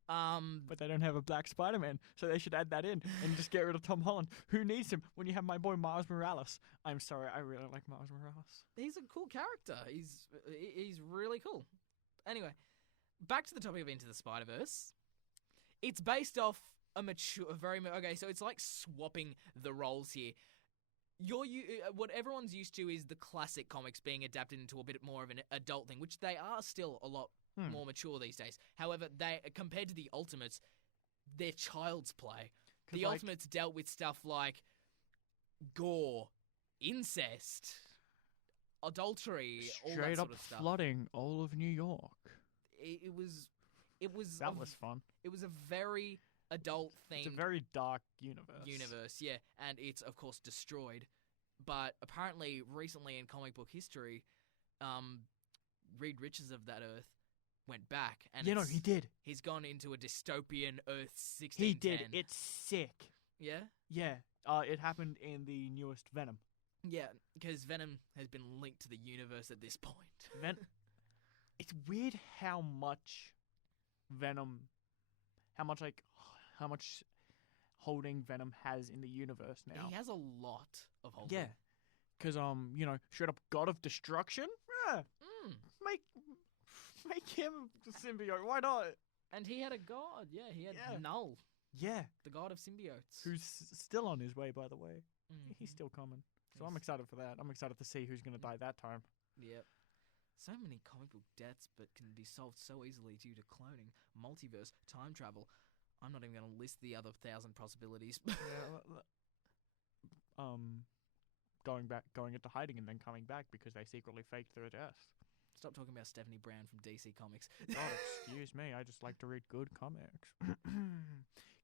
But they don't have a black Spider-Man, so they should add that in and just get rid of Tom Holland. Who needs him when you have my boy Miles Morales? I'm sorry, I really like Miles Morales. He's a cool character. He's really cool. Anyway, back to the topic of Into the Spider-Verse. It's based off okay, so it's like swapping the roles here. What everyone's used to is the classic comics being adapted into a bit more of an adult thing, which they are still a lot more mature these days. However, they compared to the Ultimates, they're child's play. The Ultimates dealt with stuff like gore, incest, adultery, all that sort of stuff. Straight up flooding all of New York. It was That was fun. It was a very adult themed. It's a very dark universe. Yeah, and it's of course destroyed. But apparently, recently in comic book history, Reed Richards of that Earth went back, and he did. He's gone into a dystopian Earth 1610. He did. It's sick. Yeah. Yeah. It happened in the newest Venom. Yeah, because Venom has been linked to the universe at this point. It's weird how much holding Venom has in the universe now. He has a lot of holding. Yeah, because straight up God of Destruction. Yeah, make him a symbiote. Why not? And he had a god. Yeah, he had Null. Yeah, the god of symbiotes, who's still on his way, by the way. Mm-hmm. He's still coming. So I'm excited for that. I'm excited to see who's going to die that time. Yep. So many comic book deaths, but can be solved so easily due to cloning, multiverse, time travel. I'm not even going to list the other 1,000 possibilities. Going into hiding and then coming back because they secretly faked their death. Stop talking about Stephanie Brown from DC Comics. God, excuse me. I just like to read good comics.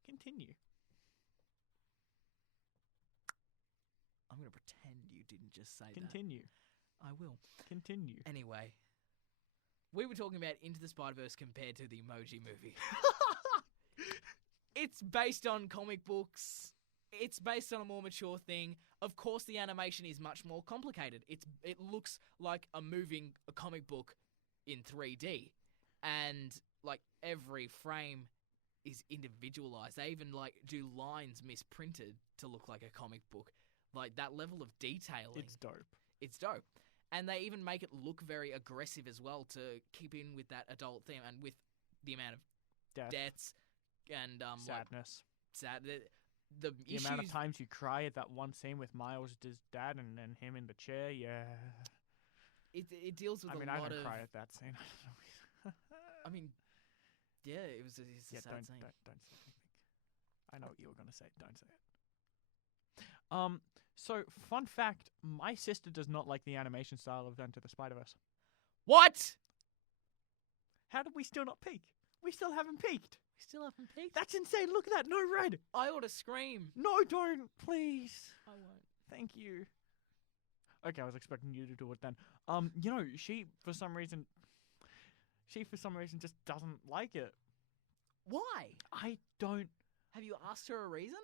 Continue. I'm going to pretend you didn't just say Continue. I will. Continue. Anyway, we were talking about Into the Spider-Verse compared to the Emoji Movie. It's based on comic books. It's based on a more mature thing. Of course, the animation is much more complicated. It looks like a comic book in 3D. And, like, every frame is individualized. They even, like, do lines misprinted to look like a comic book. Like, that level of detailing. It's dope. It's dope. And they even make it look very aggressive as well to keep in with that adult theme and with the amount of deaths and sadness. the issues. amount of times you cry at that one scene with Miles' dad and then him in the chair, It deals with I a don't lot of. cry at that scene. I mean, yeah, it's a sad don't scene. say anything. I know what you were gonna say. Don't say it. So fun fact: my sister does not like the animation style of Into the Spider-Verse. What? How did we still not peak? We still haven't peaked. We still haven't peaked. That's insane. Look at that. No red. I ought to scream. No, don't. Please. I won't. Thank you. Okay, I was expecting you to do it then. She for some reason just doesn't like it. Why? I don't Have you asked her a reason?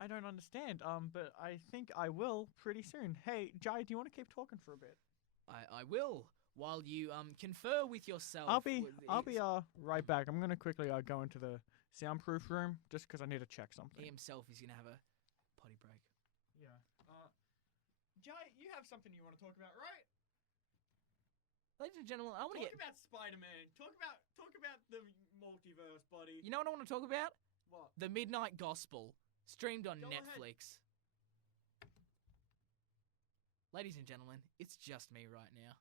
understand. But I think I will pretty soon. Hey, Jai, do you want to keep talking for a bit? I will. While you confer with yourself. I'll be right back. I'm gonna quickly go into the soundproof room just because I need to check something. He himself is gonna have a potty break. Yeah. Jai, you have something you want to talk about, right? Ladies and gentlemen, I want to Talk get. about Spider-Man. Talk about the multiverse, buddy. You know what I want to talk about? What? The Midnight Gospel, streamed on Go Netflix. Ladies and gentlemen, it's just me right now.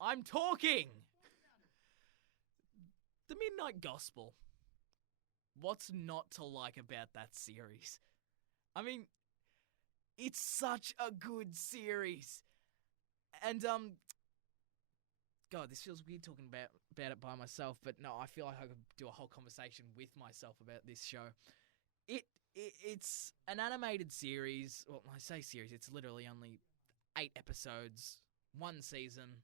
I'm talking! The Midnight Gospel. What's not to like about that series? I mean, it's such a good series. And, God, this feels weird talking about it by myself, but no, I feel like I could do a whole conversation with myself about this show. It's an animated series. Well, when I say series, it's literally only 8 episodes, 1 season,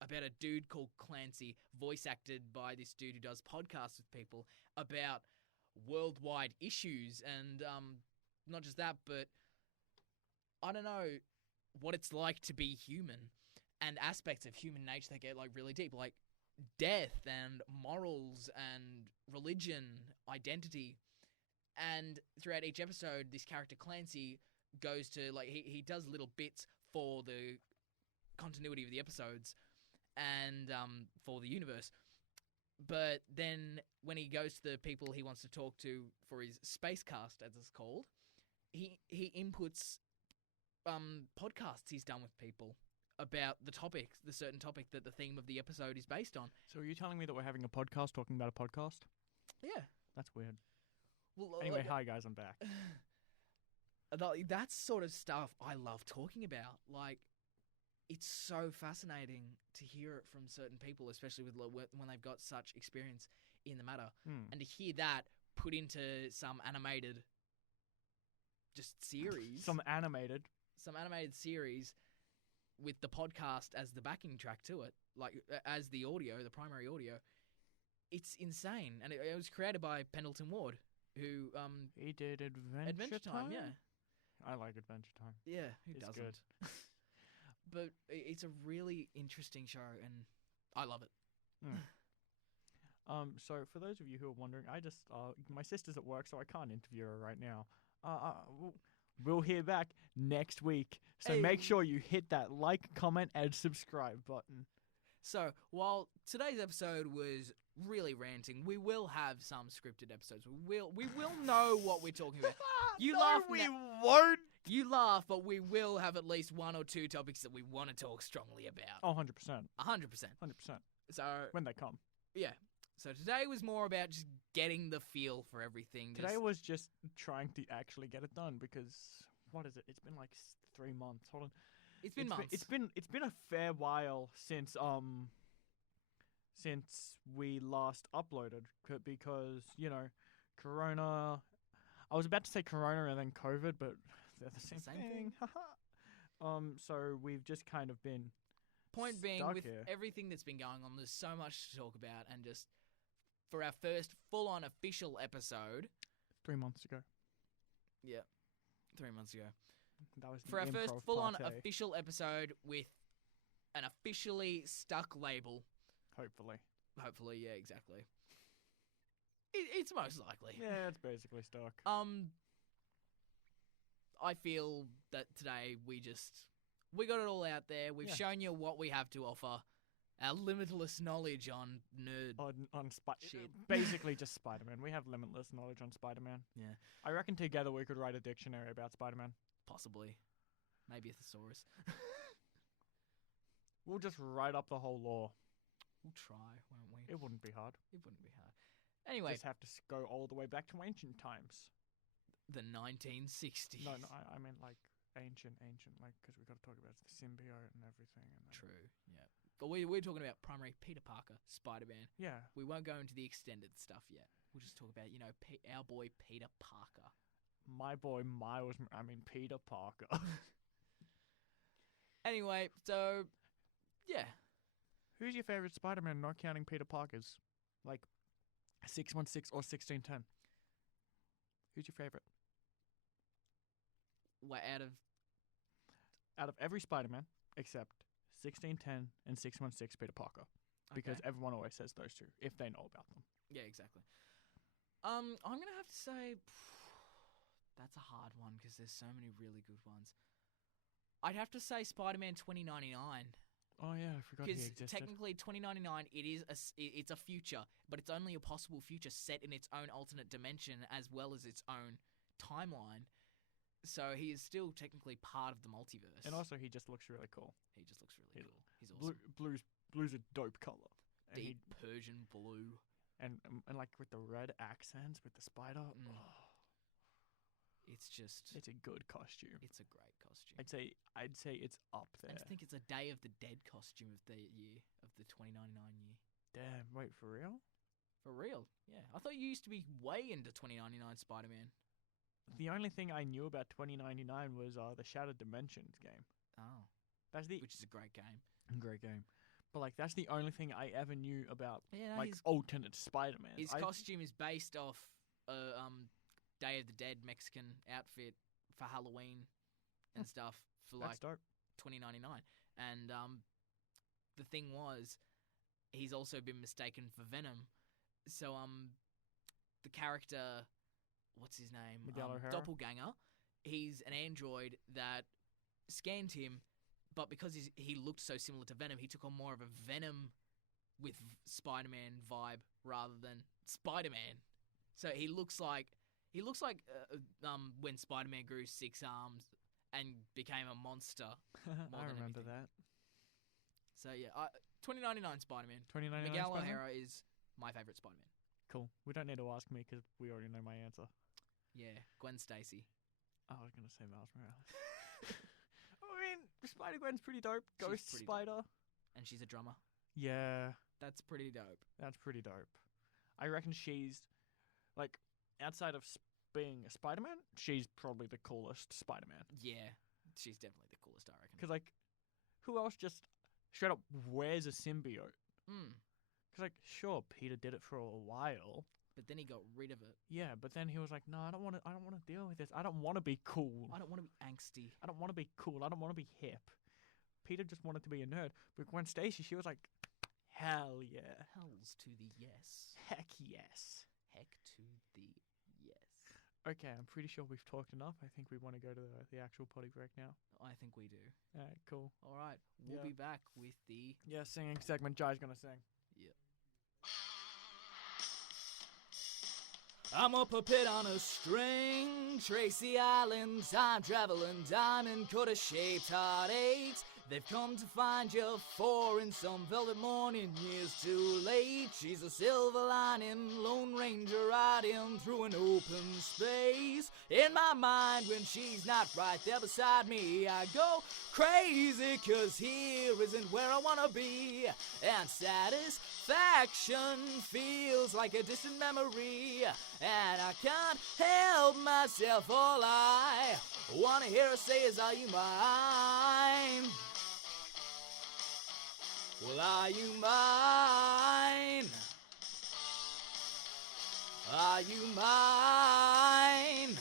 about a dude called Clancy, voice acted by this dude who does podcasts with people about worldwide issues. And not just that, but I don't know what it's like to be human and aspects of human nature that get like really deep, like death and morals and religion, identity. And throughout each episode, this character Clancy goes to like he does little bits for the continuity of the episodes and for the universe. But then when he goes to the people he wants to talk to for his space cast, as it's called, he inputs podcasts he's done with people about the certain topic that the theme of the episode is based on. So are you telling me that we're having a podcast talking about a podcast? Yeah. That's weird. Well, anyway, hi guys, I'm back. That sort of stuff I love talking about. Like, it's so fascinating to hear it from certain people, especially with when they've got such experience in the matter. And to hear that put into some animated series. Some animated series with the podcast as the backing track to it, like as the primary audio. It's insane. And it was created by Pendleton Ward, who he did Adventure Time. Yeah, I like Adventure Time. Yeah, who doesn't? Good. But it's a really interesting show, and I love it. So for those of you who are wondering, I just my sister's at work, so I can't interview her right now. We'll hear back next week, so make sure you hit that like, comment, and subscribe button. So while today's episode was really ranting, we will have some scripted episodes. We will know what we're talking about. You laugh. We won't. You laugh, but we will have at least 1 or 2 topics that we want to talk strongly about. Oh, 100%. 100%. 100%. So when they come. Yeah. So today was more about just getting the feel for everything. Today was just trying to actually get it done because what is it? It's been like 3 months. Hold on. It's been months. It's been a fair while since we last uploaded because Corona. I was about to say Corona and then COVID, but they're the same thing. So we've just kind of been. Point being, with here. everything that's been going on, there's so much to talk about, and just for our first full-on official episode. 3 months ago. Yeah, 3 months ago. That was for our first full-on official episode with an officially stuck label. Hopefully, yeah, exactly. It's most likely. Yeah, it's basically stuck. I feel that today we got it all out there. We've shown you what we have to offer. Our limitless knowledge on nerd shit. Basically just Spider-Man. We have limitless knowledge on Spider-Man. Yeah. I reckon together we could write a dictionary about Spider-Man. Possibly. Maybe a thesaurus. We'll just write up the whole lore. We'll try, won't we? It wouldn't be hard. It wouldn't be hard. Anyway. Just have to go all the way back to ancient times. The 1960s. No, I mean like ancient, like, because we got to talk about the symbiote and everything. And True, yeah. But we're talking about primary Peter Parker, Spider-Man. Yeah. We won't go into the extended stuff yet. We'll just talk about, our boy Peter Parker. My boy Peter Parker. Anyway, so, yeah. Who's your favorite Spider-Man, not counting Peter Parker's? Like, 616 or 1610? Who's your favorite? What, out of every Spider-Man, except 1610 and 616 Peter Parker. Because everyone always says those two, if they know about them. Yeah, exactly. I'm going to have to say, that's a hard one, because there's so many really good ones. I'd have to say Spider-Man 2099. Oh yeah, I forgot he existed. Because technically 2099, it's a future, but it's only a possible future set in its own alternate dimension as well as its own timeline. So he is still technically part of the multiverse. And also he just looks really cool. He just looks really cool. He's awesome. Blue's a dope color. Deep Persian blue. And like with the red accents with the spider. It's a good costume. It's a great costume. I'd say it's up there. I think it's a Day of the Dead costume of the year, of the 2099 year. Damn, wait, for real? For real, yeah. I thought you used to be way into 2099 Spider-Man. The only thing I knew about 2099 was the Shattered Dimensions game. Oh. Which is a great game. Great game. But like that's the only thing I ever knew about alternate Spider-Man. His costume is based off Day of the Dead Mexican outfit for Halloween and stuff for like 2099. And the thing was, he's also been mistaken for Venom. So the character, what's his name? Doppelganger. He's an android that scanned him, but because he looked so similar to Venom, he took on more of a Venom with Spider-Man vibe rather than Spider-Man. So he looks like when Spider-Man grew 6 arms and became a monster. I remember that. So yeah, 2099 Spider-Man. 2099 Miguel Spider-Man? O'Hara is my favorite Spider-Man. Cool. We don't need to ask me because we already know my answer. Yeah, Gwen Stacy. I was gonna say Miles Morales. I mean, Spider-Gwen's pretty dope. Ghost Spider. And she's a drummer. Yeah. That's pretty dope. I reckon she's, like, outside of being a Spider-Man, she's probably the coolest Spider-Man. Yeah, she's definitely the coolest, I reckon. Because, like, who else just straight up wears a symbiote? Because, like, sure, Peter did it for a while. But then he got rid of it. Yeah, but then he was like, no, I don't want to deal with this. I don't want to be cool. I don't want to be angsty. I don't want to be cool. I don't want to be hip. Peter just wanted to be a nerd. But Gwen Stacy, she was like, hell yeah. Hells to the yes. Heck yes. Heck to the yes. Okay, I'm pretty sure we've talked enough. I think we want to go to the actual potty break now. I think we do. All right, cool. All right, we'll be back with the... Yeah, singing segment. Jai's going to sing. Yeah. I'm a puppet on a string, Tracy Island, time traveling, diamond cutter shaped heartaches. They've come to find you for in some velvet morning, years too late. She's a silver lining, Lone Ranger riding through an open space. In my mind, when she's not right there beside me, I go crazy, 'cause here isn't where I wanna be. And satisfaction feels like a distant memory, and I can't help myself. All I wanna hear her say is, are you mine? Well, are you mine? Are you mine?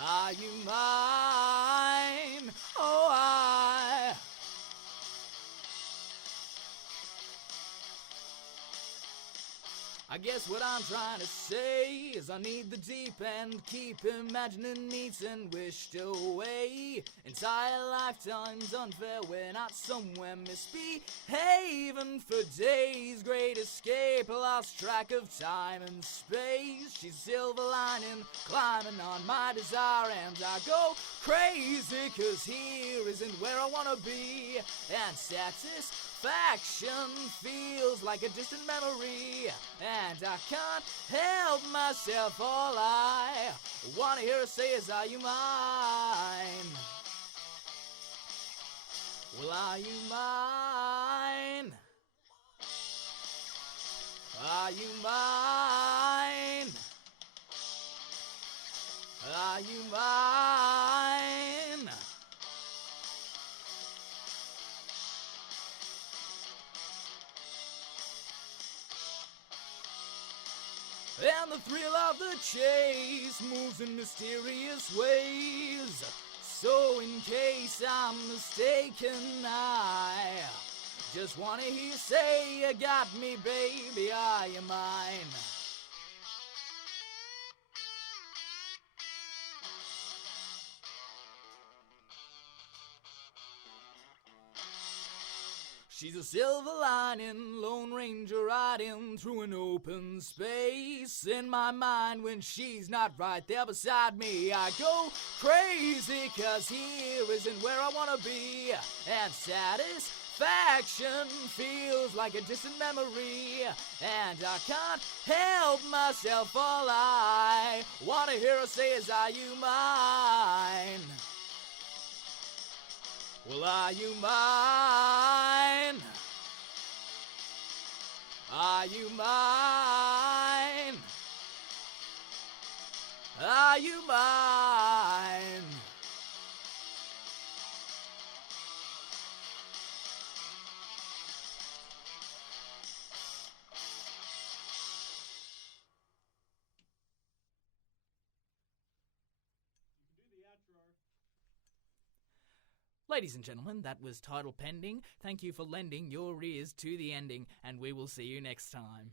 Are you mine? Oh, I guess what I'm trying to say is I need the deep end, keep imagining needs and wished away. Entire lifetimes unfair, we're not somewhere misbehaving for days. Great escape, lost track of time and space. She's silver lining, climbing on my desire, and I go crazy, cause here isn't where I wanna be. And satisfaction feels like a distant memory, and I can't help myself. All I wanna hear her say is, are you mine? Well, are you mine? Are you mine? Are you mine? And the thrill of the chase moves in mysterious ways. So in case I'm mistaken, I just wanna hear you say, you got me, baby, are you mine? She's a silver lining, Lone Ranger riding through an open space. In my mind, when she's not right there beside me, I go crazy, cause here isn't where I wanna be. And satisfaction feels like a distant memory, and I can't help myself. All I wanna hear her say is, are you mine? Well, are you mine? Are you mine? Are you mine? Ladies and gentlemen, that was Title Pending. Thank you for lending your ears to the ending, and we will see you next time.